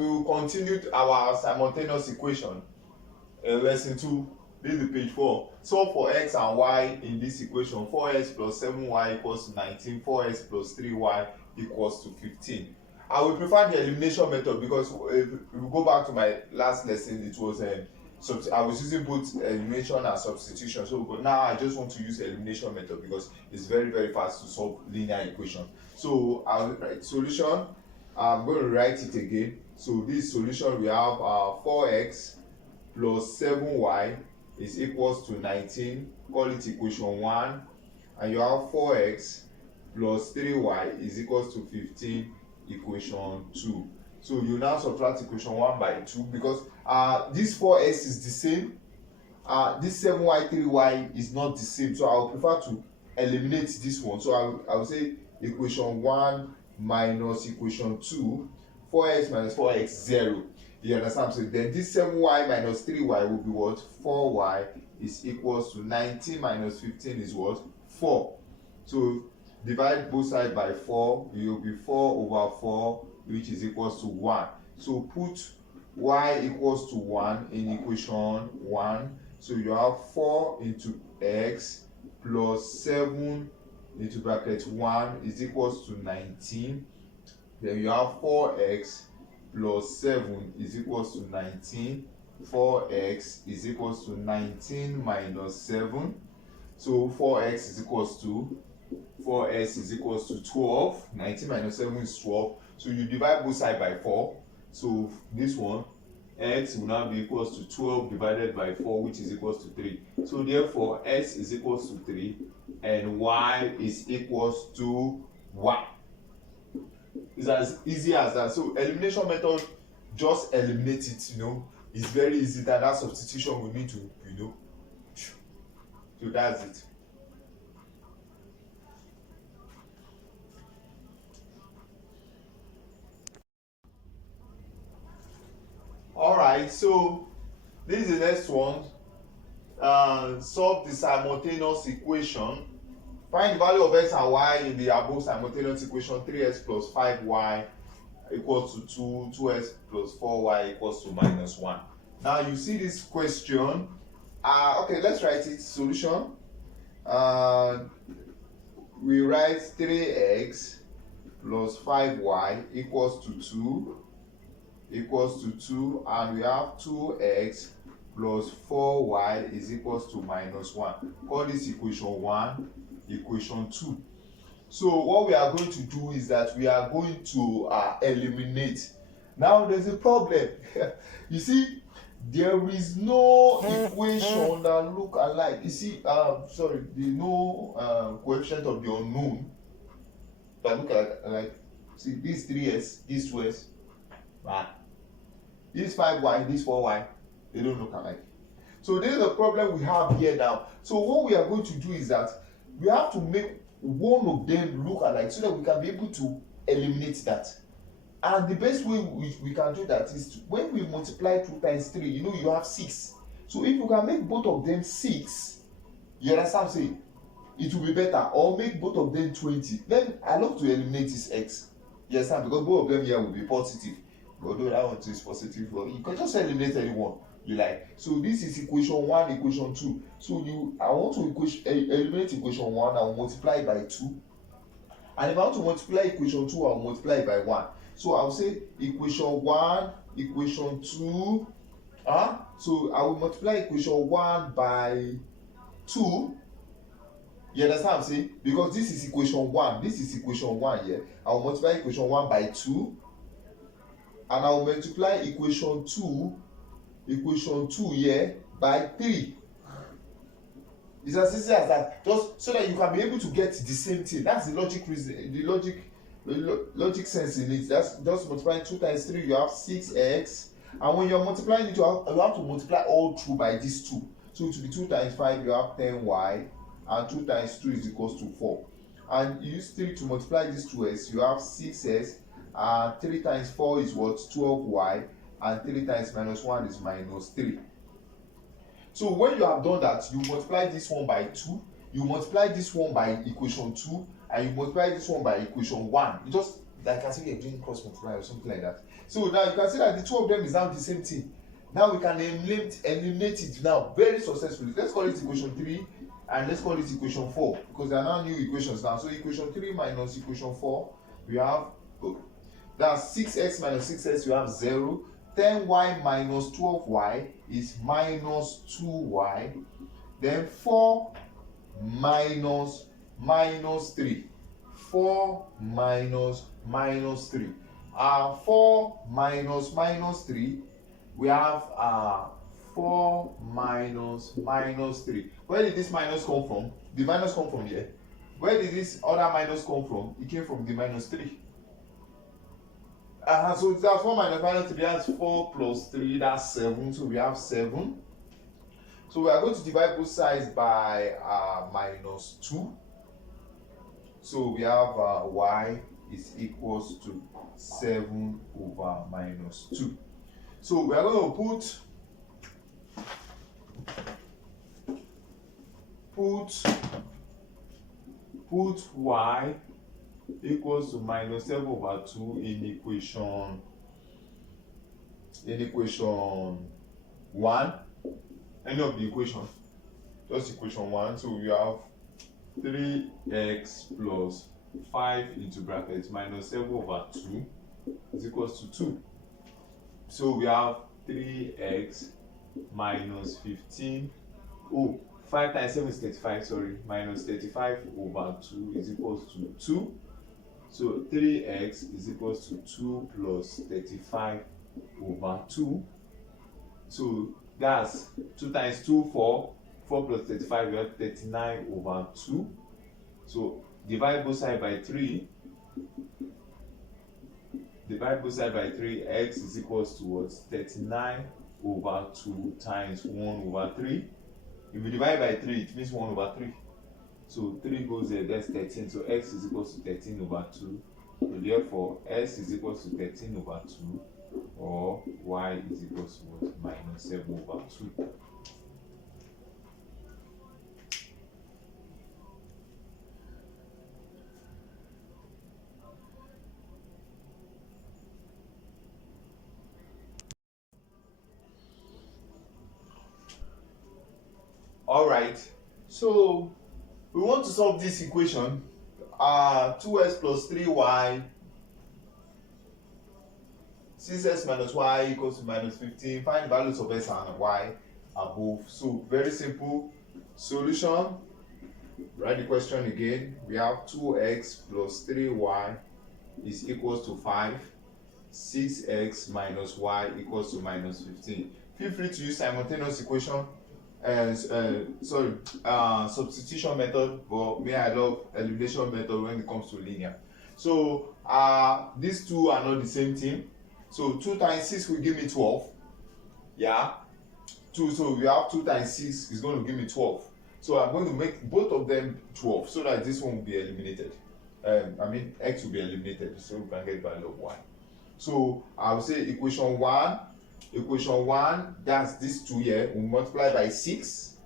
we will continue our simultaneous equation in lesson 2. This is page 4. Solve for x and y in this equation. 4x plus 7y equals to 19. 4x plus 3y equals to 15. I will prefer the elimination method because if we go back to my last lesson, it was I was using both elimination and substitution. So but now I just want to use the elimination method because it's very, very fast to solve linear equation. So I'll write solution. I'm going to write it again. So this solution, we have 4x plus 7y is equals to 19. Call it equation 1. And you have 4x plus 3y is equals to 15, equation 2. So you now subtract equation 1 by 2 because this 4x is the same. This 7y, 3y is not the same. So I will prefer to eliminate this one. So I will say equation 1 minus equation 2. 4x minus 4x, 0. You understand? So then this 7y minus 3y will be what? 4y is equals to 19 minus 15 is what? 4. So divide both sides by 4. It will be 4 over 4, which is equals to 1. So put y equals to 1 in equation 1. So you have 4 into x plus 7 into bracket 1 is equals to 19. Then you have 4x plus 7 is equals to 19. 4x is equals to 19 minus 7. So 4x is equals to 4s is equals to 12. 19 minus 7 is 12. So you divide both sides by 4. So this one, x will now be equals to 12 divided by 4, which is equals to 3. So therefore, s is equals to 3 and y is equals to 1. It's as easy as that. So elimination method, just eliminate it, it's very easy. That substitution we need to, so that's it. Alright, so this is the next one. Solve the simultaneous equation. Find the value of x and y in the above simultaneous equation. 3x plus 5y equals to 2. 2x plus 4y equals to minus 1. Now you see this question. Okay, let's write it. Solution. We write 3x plus 5y equals to 2. Equals to 2, and we have 2x plus 4y is equals to minus 1. Call this equation 1, equation 2. So what we are going to do is that we are going to eliminate. Now there's a problem. You see, there is no equation that look alike. You see, sorry, the no coefficient of the unknown that look alike. See, this 3s, this 2s, this 5y, this 4y, they don't look alike. So this is the problem we have here now. So what we are going to do is that we have to make one of them look alike so that we can be able to eliminate that. And the best way we can do that is when we multiply 2 times 3, you have 6. So if you can make both of them 6, you understand what I'm saying? It will be better. Or make both of them 20. Then I love to eliminate this x. You understand? Because both of them here will be positive. Although that one is positive, but you can just eliminate anyone you like. So this is equation 1, equation 2. So I want to eliminate equation 1, I will multiply it by 2. And if I want to multiply equation 2, I will multiply it by 1. So I will say equation 1, equation 2. So I will multiply equation 1 by 2. You understand what I'm saying? Because this is equation 1. This is equation 1 here. I will multiply equation 1 by 2. And I will multiply equation 2 here by 3. It's as easy as that. Just so that you can be able to get the same thing. That's the logic reason, the logic sense in it. That's just multiplying 2 times 3, you have 6x. And when you're multiplying it, you have to multiply all through by these 2. So it will be 2 times 5, you have 10y. And 2 times 2 is equals to 4. And you use 3 to multiply these 2s, you have 6s. 3 times 4 is what? 12y. And 3 times minus 1 is minus 3. So when you have done that, you multiply this one by 2, you multiply this one by equation 2, and you multiply this one by equation 1. You just Like as if you're doing cross multiply or something like that. So now you can see that the two of them is now the same thing. Now we can eliminate it now very successfully. Let's call it equation 3 and let's call it equation 4 because there are now new equations now. So equation 3 minus equation 4, we have that's 6x minus 6x, we have 0. 10y minus 12y is minus 2y. Then 4 minus 3. 4 minus 3. 4 minus 3, we have 4 minus 3. Where did this minus come from? The minus come from here. Where did this other minus come from? It came from the minus 3. So that's 4 minus 3, that's 4 plus 3, that's 7. So we have 7. So we are going to divide both sides by minus 2. So we have y is equals to 7 over minus 2. So we are going to put y equals to minus 7 over 2 in equation 1. Any of the equation, just equation 1. So we have 3x plus 5 into brackets minus 7 over 2 is equals to 2. So we have 3x minus 15. 5 times 7 is 35, sorry, minus 35 over 2 is equals to 2. So 3x is equals to 2 plus 35 over 2. So that's 2 times 2, 4. 4 plus 35, we have 39 over 2. So divide both sides by 3. Divide both sides by 3, x is equals to what? 39 over 2 times 1 over 3. If we divide by 3, it means 1 over 3. So 3 goes there, that's 13. So x is equals to 13 over 2. So therefore, s is equals to 13 over 2, or y is equals to what? Minus 7 over 2. Alright, so we want to solve this equation. 2x plus 3y, 6x minus y equals to minus 15. Find the values of s and y above. So very simple solution. Write the question again. We have 2x plus 3y is equals to 5. 6x minus y equals to minus 15. Feel free to use simultaneous equation substitution method, but me, I love elimination method when it comes to linear. So these two are not the same thing. So 2 times 6 will give me 12. Yeah, 2. So we have 2 times 6 is going to give me 12. So I'm going to make both of them 12 so that this one will be eliminated. X will be eliminated, so we can get value of y. So I will say equation 1, that's this 2 here, we multiply by 6.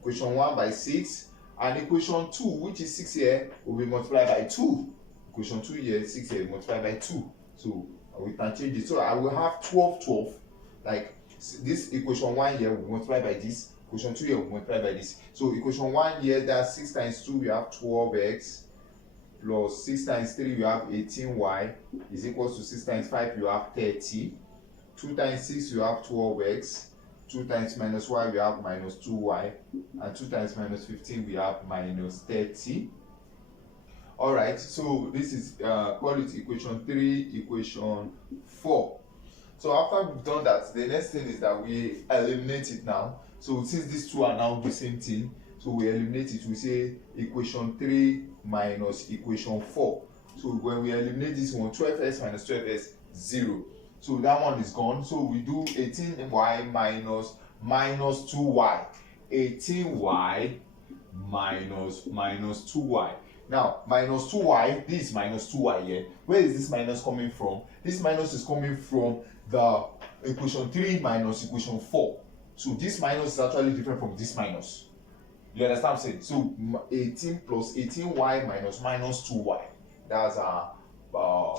Equation 1 by 6. And equation 2, which is 6 here, will be multiplied by 2. Equation 2 here, 6 here, multiplied by 2. So we can change it. So I will have 12. Like this equation 1 here will multiply by this. Equation 2 here will multiply by this. So equation 1 here, that's 6 times 2, we have 12x. Plus 6 times 3, you have 18y is equals to 6 times 5, you have 30. 2 times 6, you have 12x. 2 times minus y, we have minus 2y. And 2 times minus 15, we have minus 30. Alright, so this is call it equation 3, equation 4. So after we've done that, the next thing is that we eliminate it now. So since these two are now the same thing, so we eliminate it, we say equation 3 minus equation 4. So when we eliminate this one, 12x minus 12x, 0. So that one is gone. So we do 18y minus 2y. 18y minus 2y. Now, minus 2y, this is minus 2y here. Where is this minus coming from? This minus is coming from the equation 3 minus equation 4. So this minus is actually different from this minus. You understand what I'm saying? So 18 plus 18y minus 2y. That's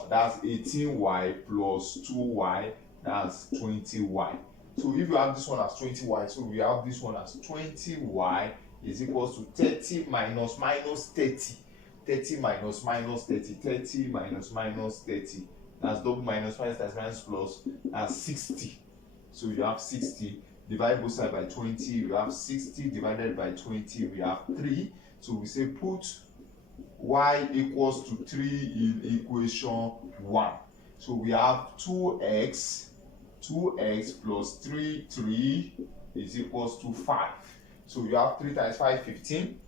that's 18y plus 2y, that's 20y. So if you have this one as 20y, so we have this one as 20y is equals to 30 minus 30. 30 minus 30, 30 minus 30. That's double minus minus plus, that's 60. So you have 60, divide both sides by 20, you have 60 divided by 20, we have 3. So we say put y equals to 3 in equation 1. So we have 2x plus 3 is equals to 5. So you have 3 times 5, 15.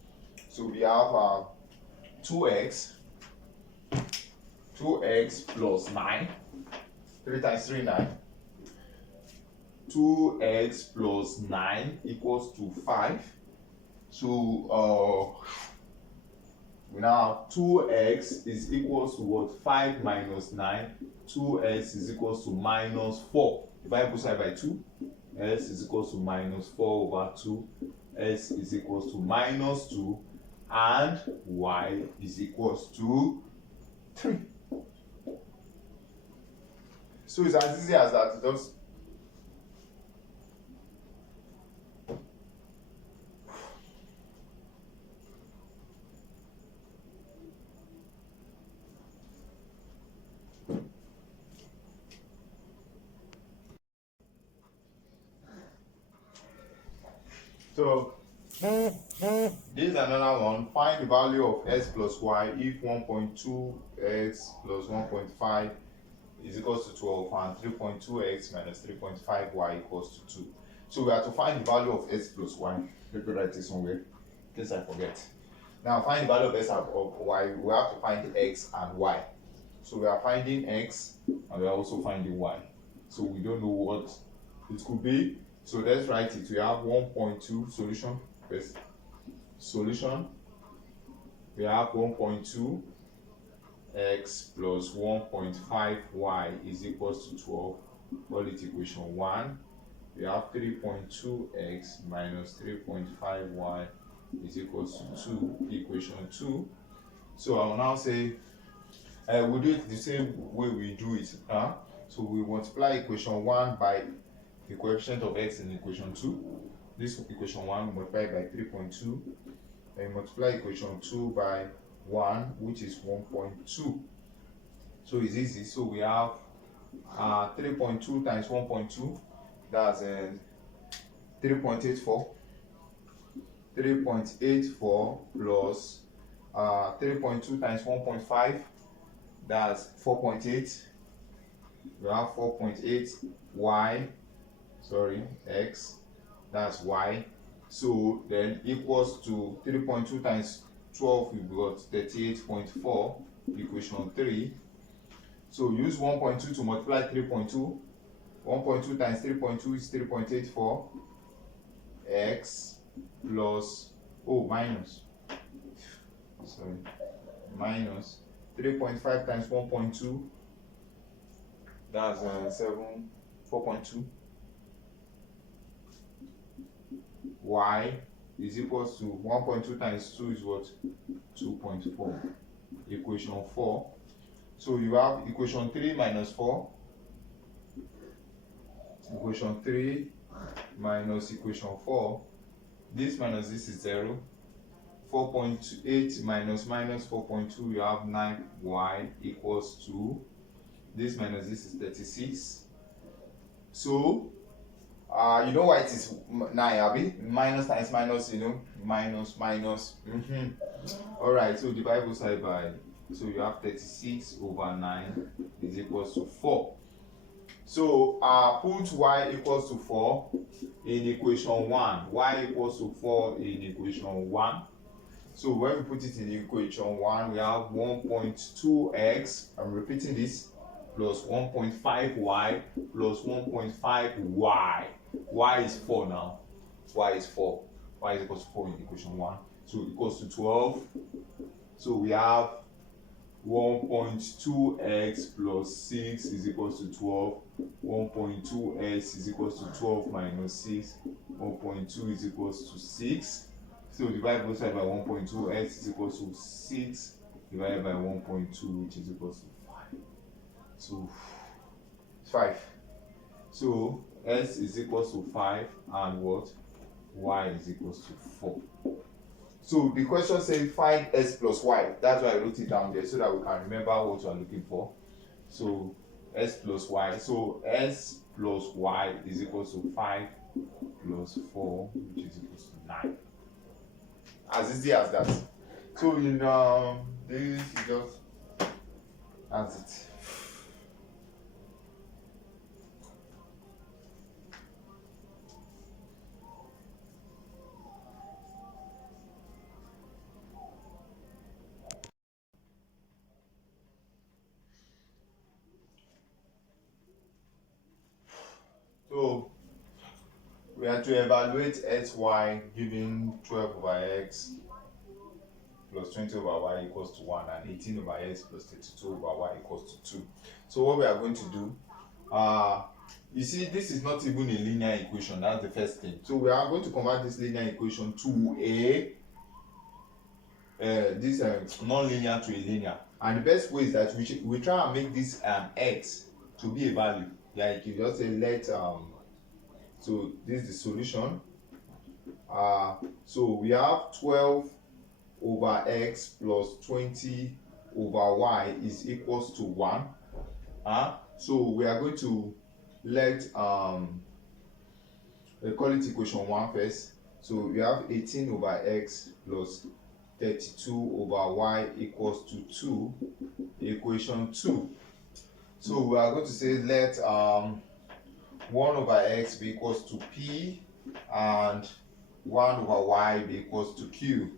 So we have 2x plus 9. 3 times 3, 9. 2x plus 9 equals to 5. So we now have 2x is equals to what? 5 minus 9. 2x is equals to minus 4. Divide both sides by 2. S is equals to minus 4 over 2. S is equals to minus 2. And y is equals to 3. So it's as easy as that. Just so this is another one. Find the value of x plus y if 1.2x plus 1.5 is equals to 12 and 3.2x minus 3.5y equals to 2. So we have to find the value of x plus y. Let me write this somewhere in case I forget. Now find the value of x and of y. We have to find x and y. So we are finding x and we are also finding y. So we don't know what it could be. So let's write it. We have 1.2 solution. First solution. We have 1.2 x plus 1.5y is equals to 12. Call it equation 1. We have 3.2x minus 3.5y is equals to 2. Equation 2. So I will now say we'll do it the same way we do it. So we multiply equation 1 by the coefficient of x in equation 2. This equation 1 multiplied by 3.2. And multiply equation 2 by 1, which is 1.2. So it's easy. So we have 3.2 times 1.2, that's 3.84. 3.84 plus 3.2 times 1.5, that's 4.8. We have 4.8 y, sorry, x, that's y. So then equals to 3.2 times 12, we've got 38.4, equation 3. So use 1.2 to multiply 3.2. 1.2 times 3.2 is 3.84 x plus, minus 3.5 times 1.2, that's 4.2. Y is equals to 1.2 times 2 is what? 2.4. Equation 4. So you have equation 3 minus 4. Equation 3 minus equation 4. This minus this is 0. 4.8 minus 4.2, you have 9y equals to, this minus this is 36. So you know why it is 9, Abby? Minus times minus, minus. Alright, so divide both sides by, so you have 36 over 9 is equals to 4. So put y equals to 4 in equation 1. Y equals to 4 in equation 1. So when we put it in equation 1, we have 1.2x, I'm repeating this, plus 1.5y plus 1.5y. Y is 4 now. Y is 4. Y is equals to 4 in equation 1. So equals to 12. So we have 1.2x plus 6 is equals to 12. 1.2x is equals to 12 minus 6. 1.2 is equals to 6. So divide both sides by 1.2, x is equals to 6 divided by 1.2, which is equals to 5. So 5. So s is equals to 5 and what? Y is equals to 4. So the question says find s plus y. That's why I wrote it down there so that we can remember what we are looking for. So s plus y. So s plus y is equals to 5 plus 4, which is equals to 9. As easy as that. So in this is just that's it. So we are to evaluate sy given 12 over x plus 20 over y equals to 1 and 18 over x plus 32 over y equals to 2. So what we are going to do, you see this is not even a linear equation. That's the first thing. So we are going to convert this linear equation to a non-linear to a linear, and the best way is that we try and make this x to be a value. Like you just say let so this is the solution. So we have 12 over x plus 20 over y is equals to 1. So we are going to let we call it equation 1 first. So we have 18 over x plus 32 over y equals to 2, equation 2. So we are going to say let 1 over x be equals to p and 1 over y be equals to q.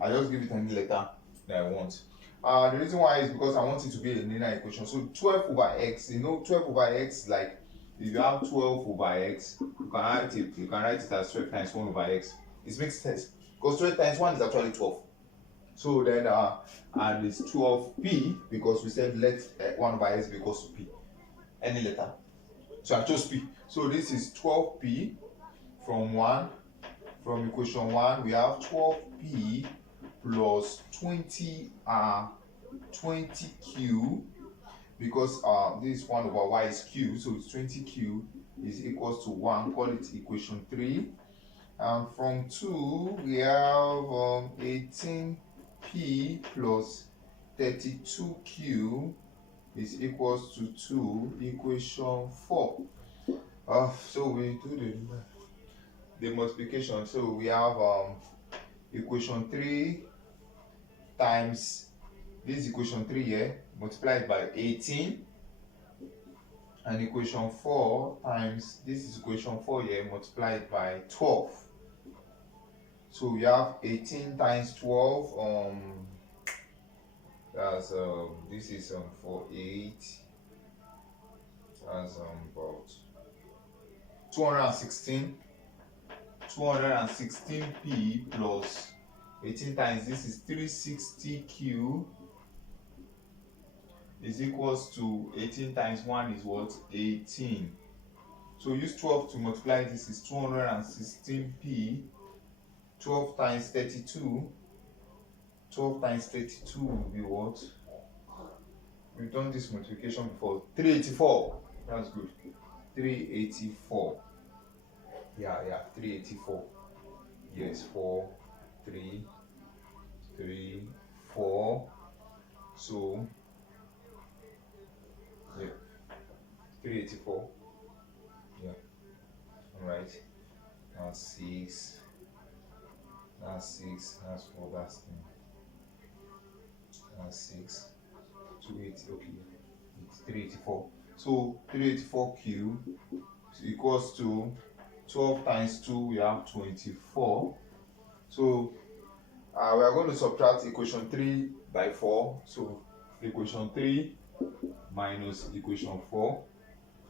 I just give it any letter that I want. The reason why is because I want it to be a linear equation. So 12 over x, 12 over x, like if you have 12 over x, you can write it as 12 times 1 over x. It makes sense because 12 times 1 is actually 12. So then and it's 12p because we said let 1 over x be equals to p. Any letter. So I chose p. So this is 12p from equation 1. We have 12p plus 20 20q, because this 1 over y is q, so it's 20q is equals to 1. Call it equation 3. And from 2 we have 18p plus 32q is equals to 2, equation 4. So we do the multiplication. So we have equation 3 times this equation 3 here multiplied by 18, and equation 4 times this is equation 4 here multiplied by 12. So we have 18 times 12, that's this is 48, that's about 216p plus 18 times this is 360q is equals to 18 times 1 is what? 18. So use 12 to multiply this is 216p. 12 times 32. 12 times 32 will be what? We've done this multiplication before. 384. That's good. 384. Yeah, 384. Yes, 4, 3, 3, 4. So, yeah, 384. Yeah, alright. That's 6. That's 6. That's 4. That's 10. That's 6. 280. Okay, it's 384. So 384q equals to 12 times 2, we have 24. So we are going to subtract equation 3 by 4. So equation 3 minus equation 4.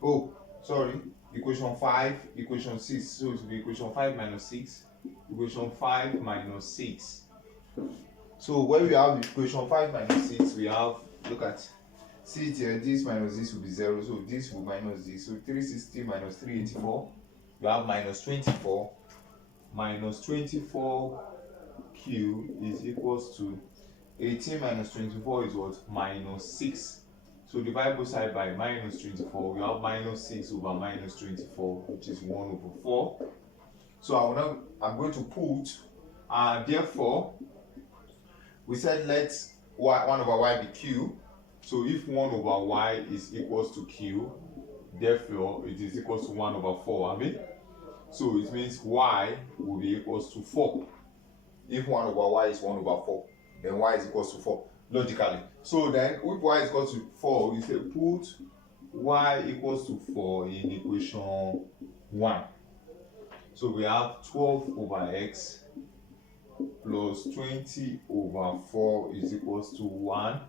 Oh, sorry. Equation 5, equation 6. So it will be equation 5 minus 6. Equation 5 minus 6. So when we have equation 5 minus 6, we have, look at, see it here, this minus this will be 0. So this will minus this. So 360 minus 384. You have minus 24. Minus 24q is equals to 18 minus 24 is what? Minus 6. So divide both sides by minus 24. We have minus 6 over minus 24, which is 1 over 4. So I'm going to put, therefore, we said let y, 1 over y be q. So if 1 over y is equals to q, therefore it is equals to 1 over 4, have we? So it means y will be equals to 4. If 1 over y is 1 over 4, then y is equals to 4, logically. So then, if y is equals to 4, we say put y equals to 4 in equation 1. So we have 12 over x plus 20 over 4 is equals to 1.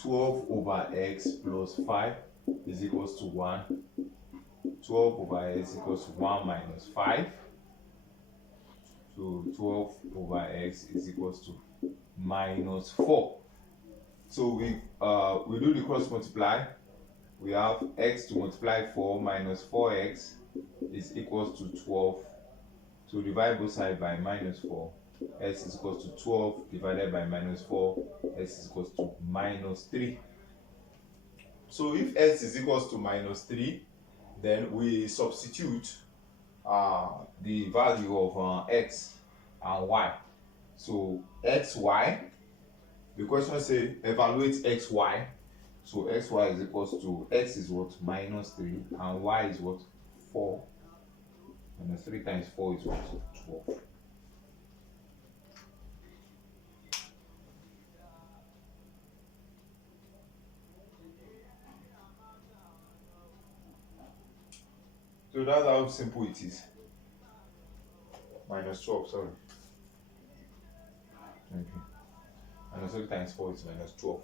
12 over x plus 5 is equals to 1. 12 over x equals to 1 minus 5. So 12 over x is equals to minus 4. So we do the cross multiply. We have x to multiply 4 minus 4x is equals to 12. So divide both sides by minus 4. S is equals to 12 divided by minus 4. S is equals to minus 3. So if S is equals to minus 3, then we substitute the value of x and y. So xy, the question says evaluate xy. So xy is equals to, x is what? Minus 3, and y is what? 4. Minus 3 times 4 is what? 12. So that's how simple it is. Minus 12, sorry. Okay. Minus 3 times 4 is minus 12.